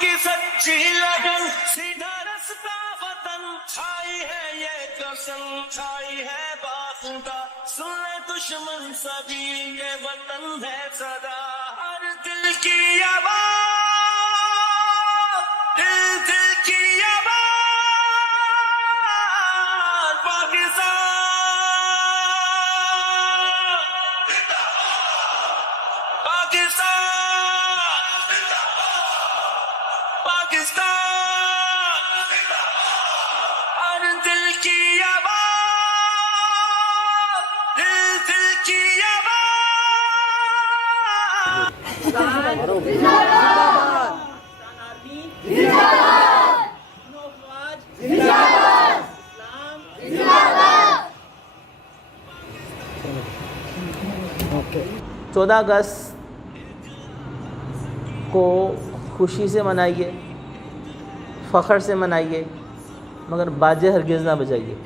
की सच्ची लगन, सीधा रास्ता वतन, छाई है ये कसम, छाई है बाखुदा, सुन ले दुश्मन सभी, ये वतन है सदा। हर दिल की आवाज, दिल दिल की आवाज, पाकिस्तान, पाकिस्तान, पाकिस्तान, हर दिल की आवाज, दिल दिल की आवाज। जिंदाबाद, आर्मी जिंदाबाद, नौफौज जिंदाबाद, इस्लाम जिंदाबाद। 14 अगस्त को खुशी से मनाइए, फ़ख्र से मनाइए, मगर बाजे हरगिज़ ना बजाइए।